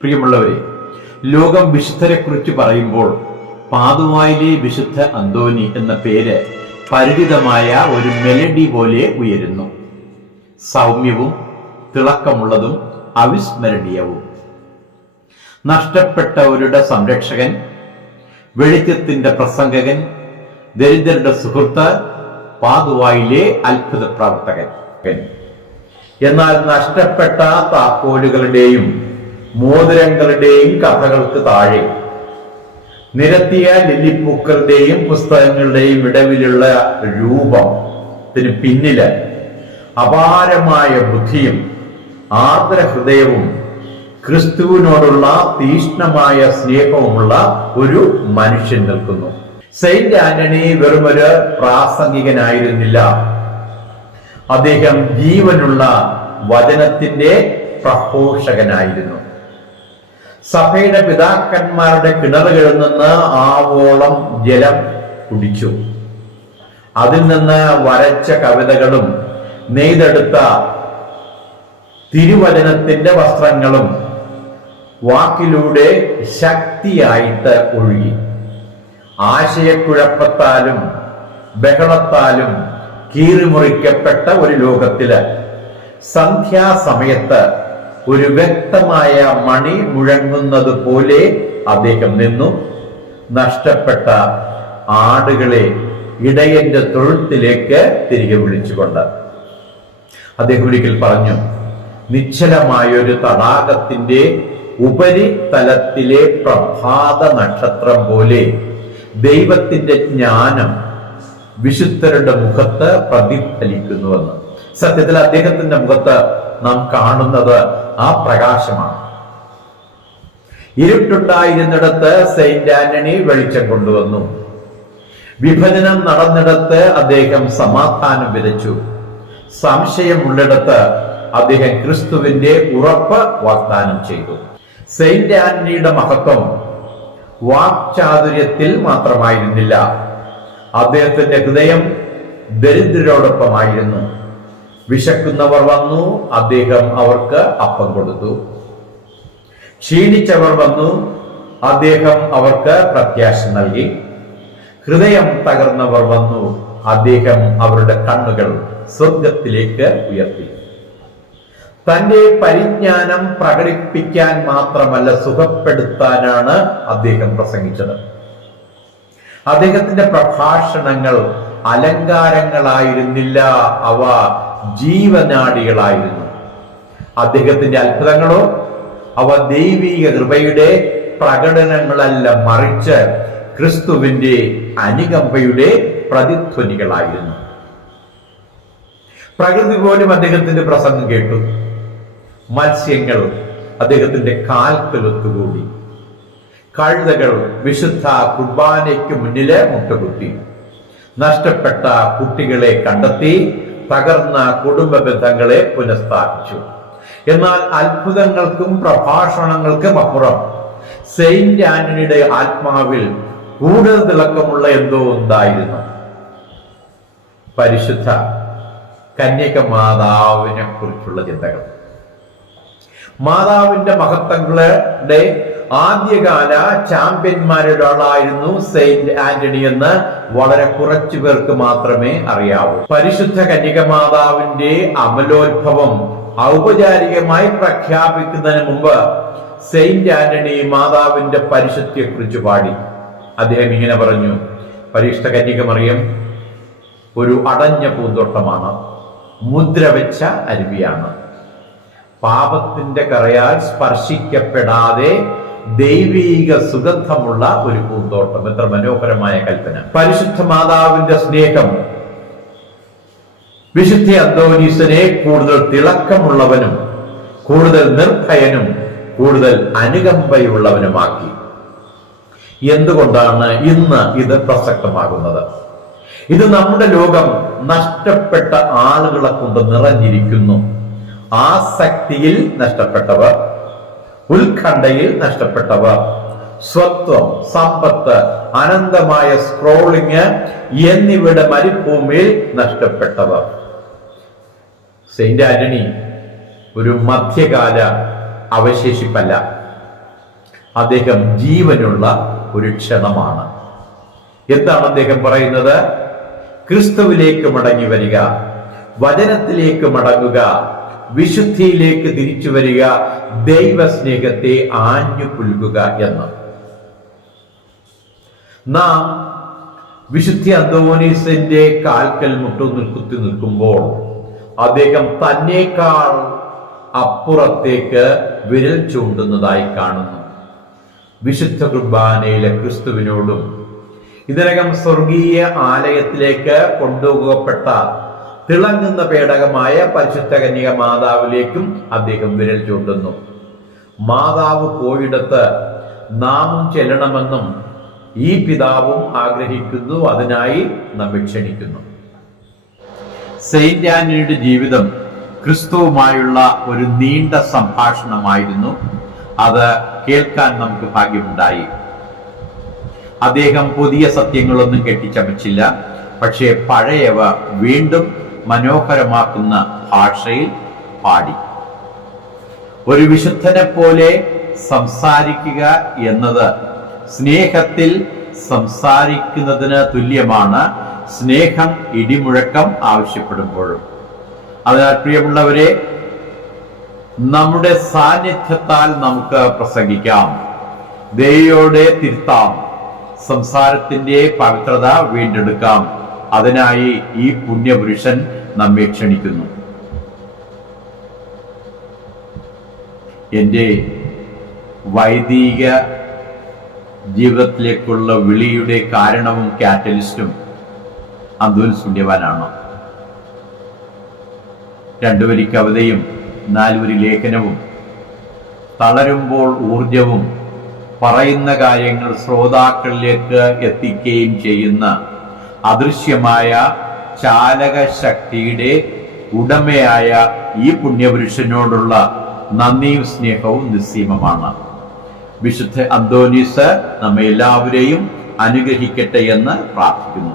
പ്രിയമുള്ളവരെ, ലോകം വിശുദ്ധരെക്കുറിച്ച് പറയുമ്പോൾ പാതുവായിലെ വിശുദ്ധ അന്തോനി എന്ന പേര് പരിചിതമായ ഒരു മെലഡി പോലെ ഉയരുന്നു. സൗമ്യവും തിളക്കമുള്ളതും അവിസ്മരണീയവും. നഷ്ടപ്പെട്ടവരുടെ സംരക്ഷകൻ, വെളിച്ചത്തിന്റെ പ്രസംഗകൻ, ദരിദ്രരുടെ സുഹൃത്ത്, പാതുവായിലെ അത്ഭുത പ്രവർത്തകൻ. എന്നാൽ നഷ്ടപ്പെട്ട താക്കോലുകളുടെയും മോതിരങ്ങളുടെയും കഥകൾക്ക് താഴെ നിരത്തിയ ലില്ലിപ്പൂക്കളുടെയും പുസ്തകങ്ങളുടെയും ഇടവിലുള്ള രൂപത്തിന് പിന്നില് അപാരമായ ബുദ്ധിയും ആർദ്ര ഹൃദയവും ക്രിസ്തുവിനോടുള്ള തീഷ്ണമായ സ്നേഹവുമുള്ള ഒരു മനുഷ്യൻ നിൽക്കുന്നു. സെയിന്റ് ആന്റണി വെറുമൊരു പ്രാസംഗികനായിരുന്നില്ല. അദ്ദേഹം ജീവനുള്ള വചനത്തിന്റെ പ്രഘോഷകനായിരുന്നു. സഭയുടെ പിതാക്കന്മാരുടെ കിണറുകളിൽ നിന്ന് ആവോളം ജലം കുടിച്ചു. അതിൽ നിന്ന് വരച്ച കവിതകളും നെയ്തെടുത്ത തിരുവചനത്തിന്റെ വസ്ത്രങ്ങളും വാക്കിലൂടെ ശക്തിയായിട്ട് ഒഴുകി. ആശയക്കുഴപ്പത്താലും ബഹളത്താലും കീറിമുറിക്കപ്പെട്ട ഒരു ലോകത്തില് സന്ധ്യാസമയത്ത് ഒരു വ്യക്തമായ മണി മുഴങ്ങുന്നത് പോലെ അദ്ദേഹം നിന്നു. നഷ്ടപ്പെട്ട ആടുകളെ ഇടയന്റെ തൊഴുത്തിലേക്ക് തിരികെ വിളിച്ചുകൊണ്ട് അദ്ദേഹം ഒരിക്കൽ പറഞ്ഞു, നിശ്ചലമായൊരു തടാകത്തിന്റെ ഉപരിതലത്തിലെ പ്രഭാത നക്ഷത്രം പോലെ ദൈവത്തിന്റെ ജ്ഞാനം വിശുദ്ധരുടെ മുഖത്ത് പ്രതിഫലിക്കുന്നുവെന്ന്. സത്യത്തിൽ അദ്ദേഹത്തിന്റെ മുഖത്ത് നാം കാണുന്നത് ആ പ്രകാശമാണ്. ഇരുട്ടുണ്ടായിരുന്നിടത്ത് സെയിന്റ് ആന്റണി വെളിച്ചം കൊണ്ടുവന്നു. വിഭജനം നടന്നിടത്ത് അദ്ദേഹം സമാധാനം വിതച്ചു. സംശയമുള്ളിടത്ത് അദ്ദേഹം ക്രിസ്തുവിന്റെ ഉറപ്പ് വാഗ്ദാനം ചെയ്തു. സെയിന്റ് ആന്റണിയുടെ മഹത്വം വാക്ചാതുര്യത്തിൽ മാത്രമായിരുന്നില്ല. അദ്ദേഹത്തിന്റെ ഹൃദയം ദരിദ്രരോടൊപ്പമായിരുന്നു. വിശക്കുന്നവർ വന്നു, അദ്ദേഹം അവർക്ക് അപ്പം കൊടുത്തു. ക്ഷീണിച്ചവർ വന്നു, അദ്ദേഹം അവർക്ക് പ്രത്യാശ നൽകി. ഹൃദയം തകർന്നവർ വന്നു, അദ്ദേഹം അവരുടെ കണ്ണുകൾ സ്വർഗത്തിലേക്ക് ഉയർത്തി. തന്റെ പരിജ്ഞാനം പ്രകടിപ്പിക്കാൻ മാത്രമല്ല, സുഖപ്പെടുത്താനാണ് അദ്ദേഹം പ്രസംഗിച്ചത്. അദ്ദേഹത്തിന്റെ പ്രഭാഷണങ്ങൾ അലങ്കാരങ്ങളായിരുന്നില്ല, അവ ജീവനാഡികളായിരുന്നു. അദ്ദേഹത്തിന്റെ അത്ഭുതങ്ങളോ അവ ദൈവിക കൃപയുടെ പ്രകടനങ്ങളല്ല, മറിച്ച് ക്രിസ്തുവിന്റെ അനുകമ്പയുടെ പ്രതിധ്വനികളായിരുന്നു. പ്രകൃതി പോലും അദ്ദേഹത്തിന്റെ പ്രസംഗം കേട്ടു. മത്സ്യങ്ങൾ അദ്ദേഹത്തിന്റെ കാൽക്കലൊത്തുകൂടി. കഴുതകൾ വിശുദ്ധ കുർബാനയ്ക്ക് മുന്നില് മുട്ടുകുത്തി. നഷ്ടപ്പെട്ട കുട്ടികളെ കണ്ടെത്തി. തകർന്ന കുടുംബ ബന്ധങ്ങളെ പുനഃസ്ഥാപിച്ചു. എന്നാൽ അത്ഭുതങ്ങൾക്കും പ്രഭാഷണങ്ങൾക്കും അപ്പുറം സെയിന്റ് ആന്റണിയുടെ ആത്മാവിൽ കൂടുതൽ തിളക്കമുള്ള എന്തോ ഉണ്ടായിരുന്നു. പരിശുദ്ധ കന്യക മാതാവിനെ കുറിച്ചുള്ള ചിന്തകൾ. മാതാവിന്റെ മഹത്വങ്ങളുടെ ആദ്യകാല ചാമ്പ്യന്മാരുടെ ആളായിരുന്നു സെയിന്റ് ആന്റണി എന്ന് വളരെ കുറച്ചു പേർക്ക് മാത്രമേ അറിയാവൂ. പരിശുദ്ധ കന്യക മാതാവിന്റെ അമലോത്ഭവം ഔപചാരികമായി പ്രഖ്യാപിക്കുന്നതിന് മുമ്പ് സെയിന്റ് ആന്റണി മാതാവിന്റെ പരിശുദ്ധിയെ കുറിച്ച് പാടി. അദ്ദേഹം ഇങ്ങനെ പറഞ്ഞു, പരിശുദ്ധ കന്യക മറിയം ഒരു അടഞ്ഞ പൂന്തോട്ടമാണ്, മുദ്ര വെച്ച അരുവിയാണ്. പാപത്തിന്റെ കറയാൽ സ്പർശിക്കപ്പെടാതെ ദൈവീക സുഗന്ധമുള്ള ഒരു പൂന്തോട്ടം. എത്ര മനോഹരമായ കൽപ്പന! പരിശുദ്ധ മാതാവിന്റെ സ്നേഹം വിശുദ്ധ അന്തോനീസിനെ കൂടുതൽ തിളക്കമുള്ളവനും കൂടുതൽ നിർഭയനും കൂടുതൽ അനുകമ്പയുള്ളവനുമാക്കി. എന്തുകൊണ്ടാണ് ഇന്ന് ഇത് പ്രസക്തമാകുന്നത്? ഇത് നമ്മുടെ ലോകം നഷ്ടപ്പെട്ട ആളുകളെ കൊണ്ട് നിറഞ്ഞിരിക്കുന്നു. ആസക്തിയിൽ നഷ്ടപ്പെട്ടവർ, ഉത്കണ്ഠയിൽ നഷ്ടപ്പെട്ടവർ, സ്വത്വം, സമ്പത്ത്, അനന്തമായ സ്ക്രോളിങ് എന്നിവയുടെ മരുഭൂമിയിൽ നഷ്ടപ്പെട്ടവർ. സെയിന്റ് ആന്റണി ഒരു മധ്യകാല അവശേഷിപ്പല്ല, അദ്ദേഹം ജീവനുള്ള ഒരു ക്ഷണമാണ്. എന്താണ് അദ്ദേഹം പറയുന്നത്? ക്രിസ്തുവിലേക്ക് മടങ്ങി വരിക, വചനത്തിലേക്ക് മടങ്ങുക, വിശുദ്ധിയിലേക്ക് തിരിച്ചു വരിക, ദൈവസ്നേഹത്തെ ആഞ്ഞു പുൽകുക എന്ന്. നാം വിശുദ്ധ അന്തോനീസിന്റെ കാൽക്കൽ കുത്തി നിൽക്കുമ്പോൾ അദ്ദേഹം തന്നേക്കാൾ അപ്പുറത്തേക്ക് വിരൽ ചൂണ്ടുന്നതായി കാണുന്നു. വിശുദ്ധ കുർബാനയിലെ ക്രിസ്തുവിനോടും ഇതിനകം സ്വർഗീയ ആലയത്തിലേക്ക് കൊണ്ടുപോകപ്പെട്ട തിളങ്ങുന്ന പേടകമായ പരിശുദ്ധ കന്യക മാതാവിലേക്കും അദ്ദേഹം വിരൽ ചൂണ്ടുന്നു. മാതാവ് പോയിടത്ത് നാമും ചെല്ലണമെന്നും ഈ പിതാവും ആഗ്രഹിക്കുന്നു, അതിനായി നമ്മെ ക്ഷണിക്കുന്നു. സെയിന്റ് ആന്റണിയുടെ ജീവിതം ക്രിസ്തുവുമായുള്ള ഒരു നീണ്ട സംഭാഷണമായിരുന്നു. അത് കേൾക്കാൻ നമുക്ക് ഭാഗ്യമുണ്ടായി. അദ്ദേഹം പുതിയ സത്യങ്ങളൊന്നും കെട്ടിച്ചമച്ചില്ല, പക്ഷേ പഴയവ വീണ്ടും മനോഹരമാക്കുന്ന ഭാഷയിൽ പാടി. ഒരു വിശുദ്ധനെ പോലെ സംസാരിക്കുക എന്നത് സ്നേഹത്തിൽ സംസാരിക്കുന്നതിന് തുല്യമാണ്, സ്നേഹം ഇടിമുഴക്കം ആവശ്യപ്പെടുമ്പോഴും. അതിനാൽ പ്രിയമുള്ളവരെ, നമ്മുടെ സാന്നിധ്യത്താൽ നമുക്ക് പ്രസംഗിക്കാം, ദൈവയോടെ തിരുത്താം, സംസാരത്തിന്റെ പവിത്രത വീണ്ടെടുക്കാം. അതിനായി ഈ പുണ്യപുരുഷൻ നമ്മെ ക്ഷണിക്കുന്നു. എൻ്റെ വൈദിക ജീവിതത്തിലേക്കുള്ള വിളിയുടെ കാരണവും കാറ്റലിസ്റ്റും അന്തോനീസ് പുണ്യവാനാണ്. 2 വരി കവിതയും 4 വരി ലേഖനവും, തളരുമ്പോൾ ഊർജവും, പറയുന്ന കാര്യങ്ങൾ ശ്രോതാക്കളിലേക്ക് എത്തിക്കുകയും ചെയ്യുന്ന അദൃശ്യമായ ചാലക ശക്തിയുടെ ഉടമയായ ഈ പുണ്യപുരുഷനോടുള്ള നന്ദിയും സ്നേഹവും നിസ്സീമമാണ്. വിശുദ്ധ അന്തോനീസ് നമ്മെ എല്ലാവരെയും അനുഗ്രഹിക്കട്ടെ എന്ന് പ്രാർത്ഥിക്കുന്നു.